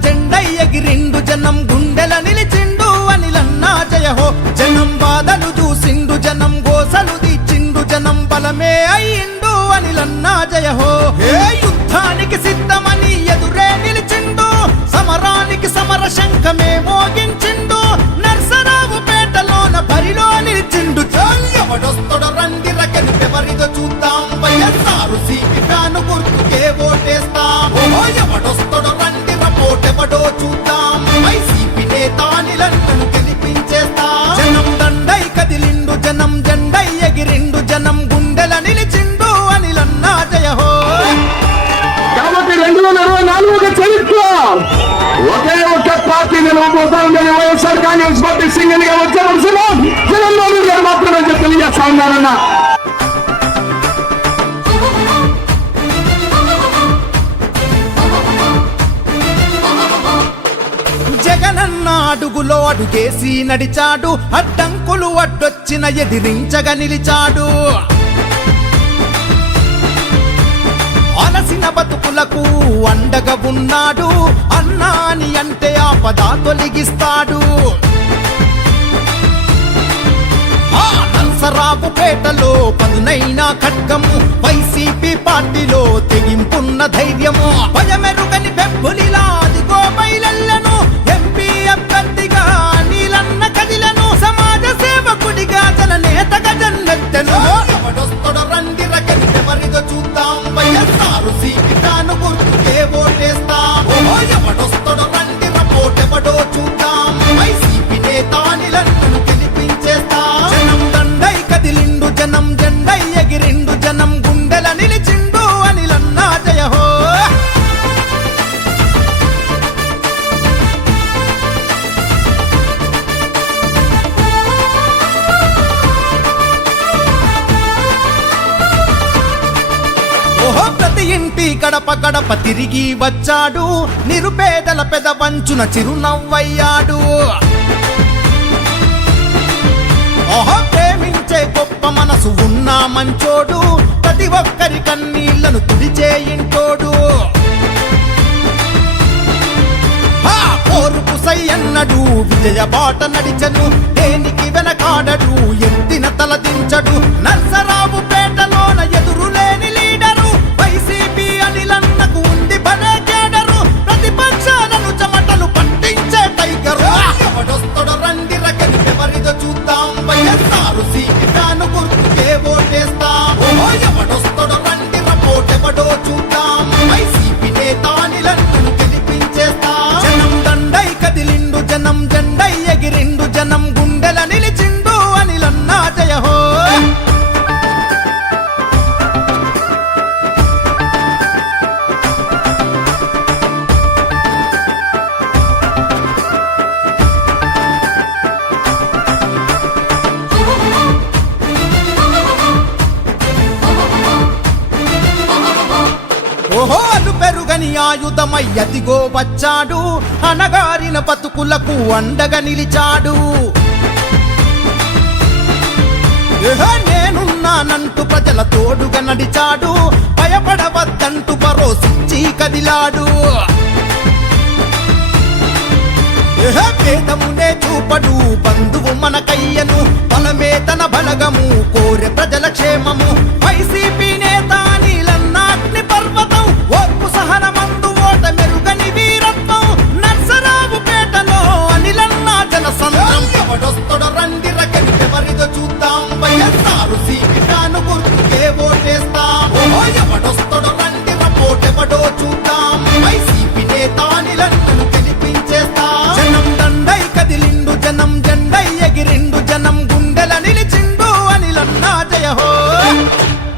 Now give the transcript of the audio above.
జెండై ఎగిరిండు జనం గుండెల నిలిచిండు అనిలన్నా జయహో. జనం బాధలు చూసిండు జనం గోసలు తీర్చిండు జనం బలమే అయ్యిండు అనిలన్నా జయహో. ఏ యుద్ధానికి సిద్ధమని ఎదురే నిలిచిండు సమరానికి సమర శంఖమే మోగించిండు నర్సరావు పేటలోన బరిలో నిలిచిండు. ఎవడొస్తడో రండి రకని చూద్దాం. వైఎస్ఆర్ సీపీ ఫ్యాను గుర్తుకే ఓటేస్తాం. జనం గుండెల నిలిచిండు అనిలన్నా జయహో. కాబట్టి రెండు వేల ఇరవై నాలుగు చరిత్ర. ఒకే ఒక్క పార్టీ నిలవబోతా వైఎస్ఆర్ కాంగ్రెస్ పార్టీ సింగిల్గా వచ్చే వరుసలో జగన్మోహన్ గారు మాత్రమే తెలియజేస్తా ఉన్నారన్నా జగనన్న అడుగులో అడుగేసి నడిచాడు. అడ్డంకులు అడ్డొచ్చిన ఎదిరించగా నిలిచాడు. అలసిన బతుకులకు అండగా ఉన్నాడు. అన్నాని అంటే ఆపద తొలగిస్తాడు. ఆ పేటలో పదునైన ఖడ్గము. వైసీపీ పార్టీలో తెగింపున్న ధైర్యము. భయమే గడప గడప తిరిగి వచ్చాడు. నిరుపేదల పెద వంచున చిరునవ్వయ్యాడు. ఓహో ప్రేమించే గొప్ప మనసు ఉన్న మంచోడు. ప్రతి ఒక్కరి కన్నీళ్ళను తుడిచే ఇంటోడు. అన్నడు విజయ బాట నడిచను. దేనికి వెనకాడడు. ఎత్తిన తలదించడు నర్సరావు పేట ఓహో పెరుగని ఆయుధమై అదిగో వచ్చాడు. అనగారిన బతుకులకు అండగా నిలిచాడు. నేనున్నానంటూ ప్రజల తోడుగా నడిచాడు. భయపడవద్దంటూ పరోసించి కదిలాడు. భేదమునే చూపడు బంధువు మనకయ్యను. బలమే తన బలగము కోరె ప్రజల క్షేమము. వైసీపీ Yeah.